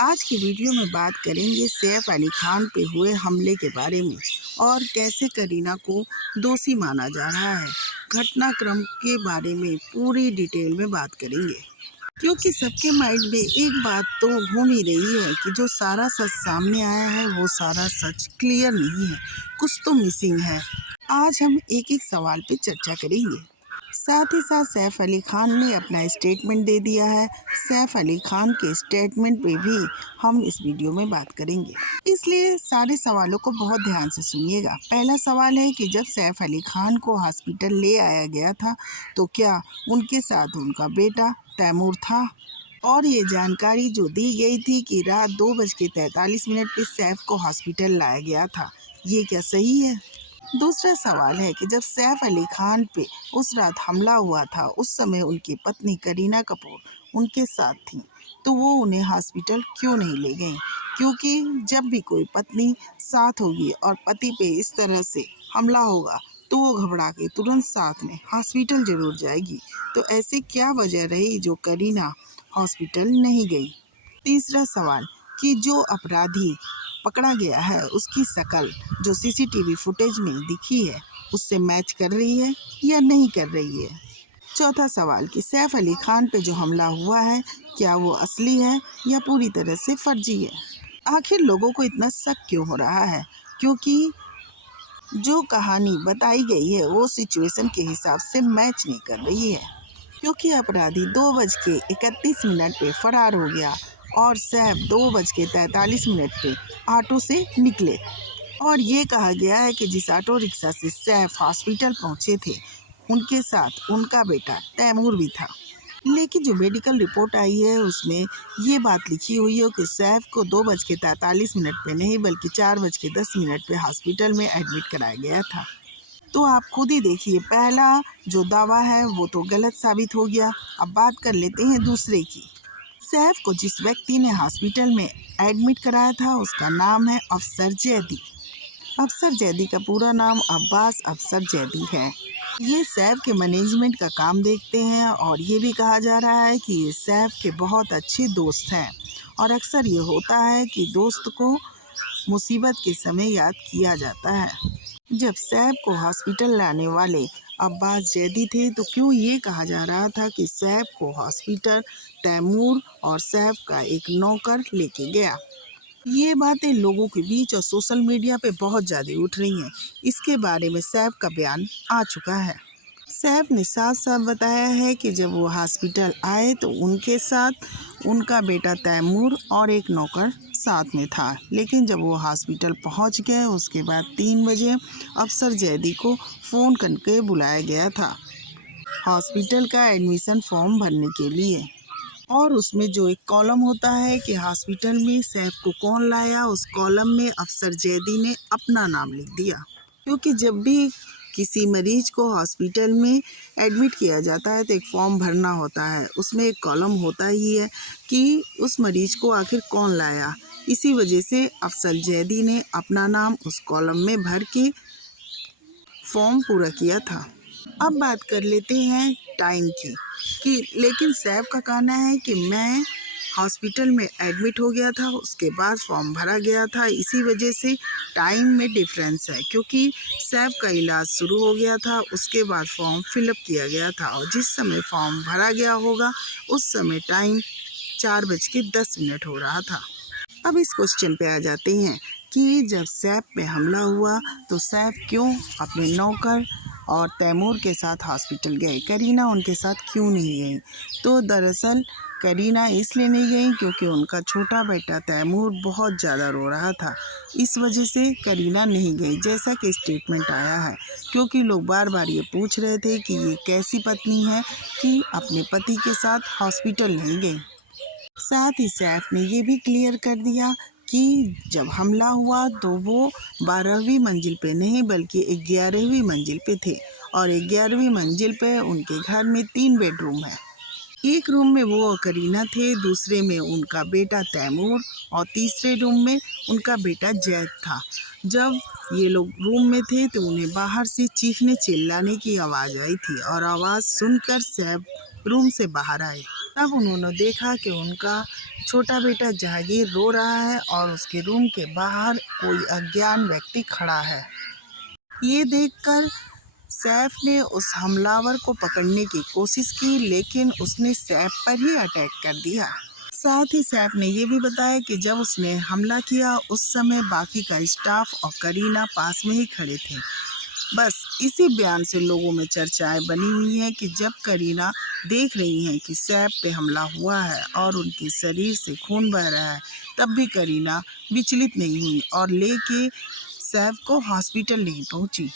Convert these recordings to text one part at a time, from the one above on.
आज की वीडियो में बात करेंगे सैफ अली खान पे हुए हमले के बारे में और कैसे करीना को दोषी माना जा रहा है। घटनाक्रम के बारे में पूरी डिटेल में बात करेंगे, क्योंकि सबके माइंड में एक बात तो घूम ही रही है कि जो सारा सच सामने आया है वो सारा सच क्लियर नहीं है, कुछ तो मिसिंग है। आज हम एक एक सवाल पे चर्चा करेंगे। साथ ही साथ सैफ अली खान ने अपना स्टेटमेंट दे दिया है। सैफ अली खान के स्टेटमेंट पे भी हम इस वीडियो में बात करेंगे, इसलिए सारे सवालों को बहुत ध्यान से सुनिएगा। पहला सवाल है कि जब सैफ अली खान को हॉस्पिटल ले आया गया था तो क्या उनके साथ उनका बेटा तैमूर था? और ये जानकारी जो दी गई थी कि रात 2:43 पे सैफ को हॉस्पिटल लाया गया था, ये क्या सही है? दूसरा सवाल है कि जब सैफ अली खान पे उस रात हमला हुआ था उस समय उनकी पत्नी करीना कपूर उनके साथ थी, तो वो उन्हें हॉस्पिटल क्यों नहीं ले गई? क्योंकि जब भी कोई पत्नी साथ होगी और पति पे इस तरह से हमला होगा तो वो घबरा के तुरंत साथ में हॉस्पिटल जरूर जाएगी। तो ऐसे क्या वजह रही जो करीना हॉस्पिटल नहीं गई? तीसरा सवाल कि जो अपराधी पकड़ा गया है उसकी शक्ल जो सीसीटीवी फुटेज में दिखी है उससे मैच कर रही है या नहीं कर रही है? चौथा सवाल कि सैफ अली खान पे जो हमला हुआ है क्या वो असली है या पूरी तरह से फर्जी है? आखिर लोगों को इतना शक क्यों हो रहा है? क्योंकि जो कहानी बताई गई है वो सिचुएशन के हिसाब से मैच नहीं कर रही है। क्योंकि अपराधी 2:31 पे फरार हो गया और सैफ 2:43 पे ऑटो से निकले, और ये कहा गया है कि जिस ऑटो रिक्शा से सैफ हॉस्पिटल पहुंचे थे उनके साथ उनका बेटा तैमूर भी था। लेकिन जो मेडिकल रिपोर्ट आई है उसमें ये बात लिखी हुई है कि सैफ को 2:43 पे नहीं बल्कि 4:10 पे हॉस्पिटल में एडमिट कराया गया था। तो आप खुद ही देखिए, पहला जो दावा है वो तो गलत साबित हो गया। अब बात कर लेते हैं दूसरे की। सैफ को जिस व्यक्ति ने हॉस्पिटल में एडमिट कराया था उसका नाम है अफसर जैदी। अफसर जैदी का पूरा नाम अब्बास अफसर जैदी है। ये सैफ के मैनेजमेंट का काम देखते हैं और ये भी कहा जा रहा है कि ये सैफ के बहुत अच्छे दोस्त हैं। और अक्सर ये होता है कि दोस्त को मुसीबत के समय याद किया जाता है। जब सैफ को हॉस्पिटल लाने वाले अब्बास जैदी थे तो क्यों ये कहा जा रहा था कि सैफ को हॉस्पिटल तैमूर और सैफ का एक नौकर लेके गया? ये बातें लोगों के बीच और सोशल मीडिया पे बहुत ज़्यादा उठ रही हैं। इसके बारे में सैफ का बयान आ चुका है। सैफ ने साफ साफ बताया है कि जब वो हॉस्पिटल आए तो उनके साथ उनका बेटा तैमूर और एक नौकर साथ में था, लेकिन जब वो हॉस्पिटल पहुंच गए उसके बाद 3 बजे अफसर जैदी को फ़ोन करके बुलाया गया था हॉस्पिटल का एडमिशन फॉर्म भरने के लिए। और उसमें जो एक कॉलम होता है कि हॉस्पिटल में सैफ को कौन लाया, उस कॉलम में अफसर जैदी ने अपना नाम लिख दिया। क्योंकि जब भी किसी मरीज को हॉस्पिटल में एडमिट किया जाता है तो एक फॉर्म भरना होता है, उसमें एक कॉलम होता ही है कि उस मरीज को आखिर कौन लाया। इसी वजह से अफसर जैदी ने अपना नाम उस कॉलम में भर के फॉर्म पूरा किया था। अब बात कर लेते हैं टाइम की कि लेकिन सैफ का कहना है कि मैं हॉस्पिटल में एडमिट हो गया था, उसके बाद फॉर्म भरा गया था, इसी वजह से टाइम में डिफरेंस है। क्योंकि सैफ का इलाज शुरू हो गया था, उसके बाद फॉर्म फिलअप किया गया था और जिस समय फॉर्म भरा गया होगा उस समय टाइम 4:10 हो रहा था। अब इस क्वेश्चन पे आ जाते हैं कि जब सैफ पे हमला हुआ तो सैफ क्यों अपने नौकर और तैमूर के साथ हॉस्पिटल गए, करीना उनके साथ क्यों नहीं गई? तो दरअसल करीना इसलिए नहीं गई क्योंकि उनका छोटा बेटा तैमूर बहुत ज़्यादा रो रहा था, इस वजह से करीना नहीं गई, जैसा कि स्टेटमेंट आया है। क्योंकि लोग बार बार ये पूछ रहे थे कि ये कैसी पत्नी है कि अपने पति के साथ हॉस्पिटल नहीं गई। साथ ही सैफ ने ये भी क्लियर कर दिया कि जब हमला हुआ तो वो 12वीं मंजिल पे नहीं बल्कि 11वीं मंजिल पे थे और 11वीं मंजिल पे उनके घर में 3 बेडरूम है। एक रूम में वो और करीना थे, दूसरे में उनका बेटा तैमूर और तीसरे रूम में उनका बेटा जैद था। जब ये लोग रूम में थे तो उन्हें बाहर से चीखने चिल्लाने की आवाज़ आई थी और आवाज़ सुनकर सैफ रूम से बाहर आए। तब उन्होंने देखा कि उनका छोटा बेटा जहांगीर रो रहा है और उसके रूम के बाहर कोई अज्ञात व्यक्ति खड़ा है। ये देखकर सैफ ने उस हमलावर को पकड़ने की कोशिश की, लेकिन उसने सैफ पर ही अटैक कर दिया। साथ ही सैफ ने ये भी बताया कि जब उसने हमला किया उस समय बाकी का स्टाफ और करीना पास में ही खड़े थे। बस इसी बयान से लोगों में चर्चाएं बनी हुई हैं कि जब करीना देख रही हैं कि सैफ पे हमला हुआ है और उनके शरीर से खून बह रहा है, तब भी करीना विचलित नहीं हुई और लेके सैफ को हॉस्पिटल नहीं पहुंची।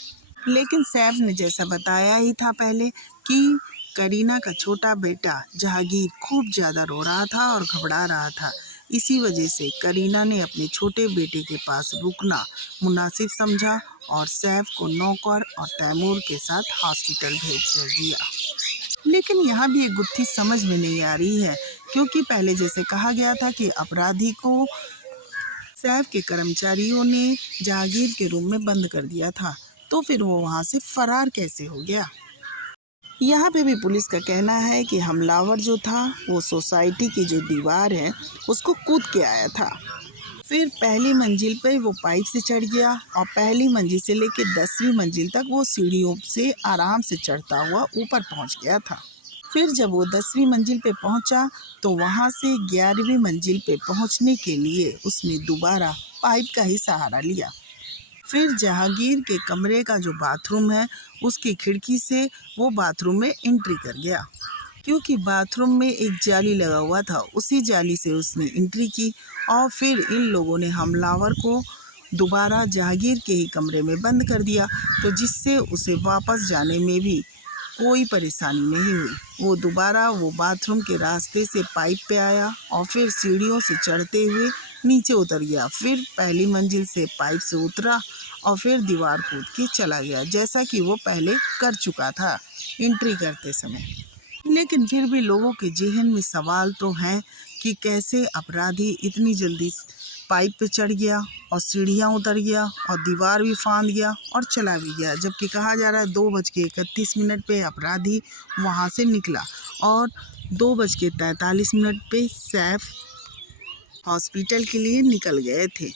लेकिन सैफ ने जैसा बताया ही था पहले कि करीना का छोटा बेटा जहांगीर खूब ज़्यादा रो रहा था और घबरा रहा था। इसी वजह से करीना ने अपने छोटे बेटे के पास रुकना मुनासिब समझा और सैफ को नौकर और तैमूर के साथ हॉस्पिटल भेज दिया। लेकिन यहाँ भी एक गुत्थी समझ में नहीं आ रही है, क्योंकि पहले जैसे कहा गया था कि अपराधी को सैफ के कर्मचारियों ने जहांगीर के रूम में बंद कर दिया था, तो फिर वो वहाँ से फरार कैसे हो गया। यहाँ पे भी पुलिस का कहना है कि हमलावर जो था वो सोसाइटी की जो दीवार है उसको कूद के आया था। फिर पहली मंजिल पे वो पाइप से चढ़ गया और पहली मंजिल से लेकर 10वीं मंजिल तक वो सीढ़ियों से आराम से चढ़ता हुआ ऊपर पहुँच गया था। फिर जब वो 10वीं मंजिल पे पहुँचा तो वहाँ से 11वीं मंजिल पे पहुँचने के लिए उसने दोबारा पाइप का ही सहारा लिया। फिर जहांगीर के कमरे का जो बाथरूम है उसकी खिड़की से वो बाथरूम में एंट्री कर गया, क्योंकि बाथरूम में एक जाली लगा हुआ था। उसी जाली से उसने एंट्री की और फिर इन लोगों ने हमलावर को दोबारा जहांगीर के ही कमरे में बंद कर दिया, तो जिससे उसे वापस जाने में भी कोई परेशानी नहीं हुई। वो दोबारा वो बाथरूम के रास्ते से पाइप पे आया और फिर सीढ़ियों से चढ़ते हुए नीचे उतर गया। फिर पहली मंजिल से पाइप से उतरा और फिर दीवार कूद के चला गया, जैसा कि वो पहले कर चुका था एंट्री करते समय। लेकिन फिर भी लोगों के ज़हन में सवाल तो हैं कि कैसे अपराधी इतनी जल्दी पाइप पे चढ़ गया और सीढ़ियाँ उतर गया और दीवार भी फांद गया और चला भी गया, जबकि कहा जा रहा है 2:31 पे अपराधी वहाँ से निकला और 2:43 पे सैफ हॉस्पिटल के लिए निकल गए थे।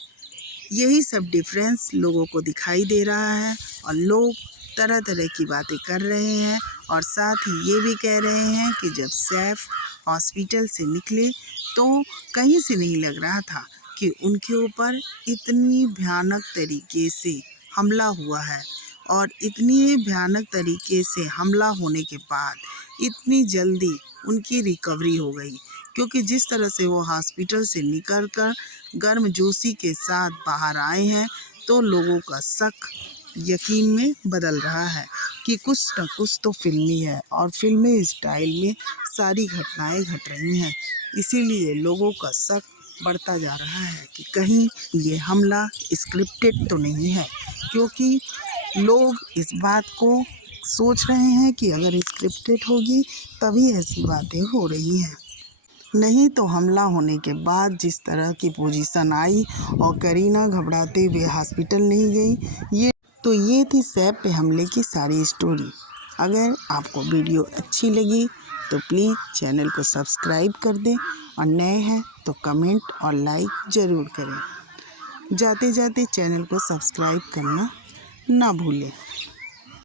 यही सब डिफरेंस लोगों को दिखाई दे रहा है और लोग तरह तरह की बातें कर रहे हैं और साथ ही ये भी कह रहे हैं कि जब सैफ हॉस्पिटल से निकले तो कहीं से नहीं लग रहा था कि उनके ऊपर इतनी भयानक तरीके से हमला हुआ है और इतनी भयानक तरीके से हमला होने के बाद इतनी जल्दी उनकी रिकवरी हो गई, क्योंकि जिस तरह से वो हॉस्पिटल से निकलकर गर्मजोशी के साथ बाहर आए हैं तो लोगों का शक यकीन में बदल रहा है कि कुछ न कुछ तो फिल्मी है और फिल्मी स्टाइल में सारी घटनाएं घट रही हैं। इसीलिए लोगों का शक बढ़ता जा रहा है कि कहीं ये हमला स्क्रिप्टेड तो नहीं है, क्योंकि लोग इस बात को सोच रहे हैं कि अगर स्क्रिप्टेड होगी तभी ऐसी बातें हो रही हैं। नहीं तो हमला होने के बाद जिस तरह की पोजीशन आई और करीना घबराते हुए हॉस्पिटल नहीं गई, ये थी सैफ पे हमले की सारी स्टोरी। अगर आपको वीडियो अच्छी लगी तो प्लीज़ चैनल को सब्सक्राइब कर दें और नए हैं तो कमेंट और लाइक ज़रूर करें। जाते जाते चैनल को सब्सक्राइब करना ना भूलें।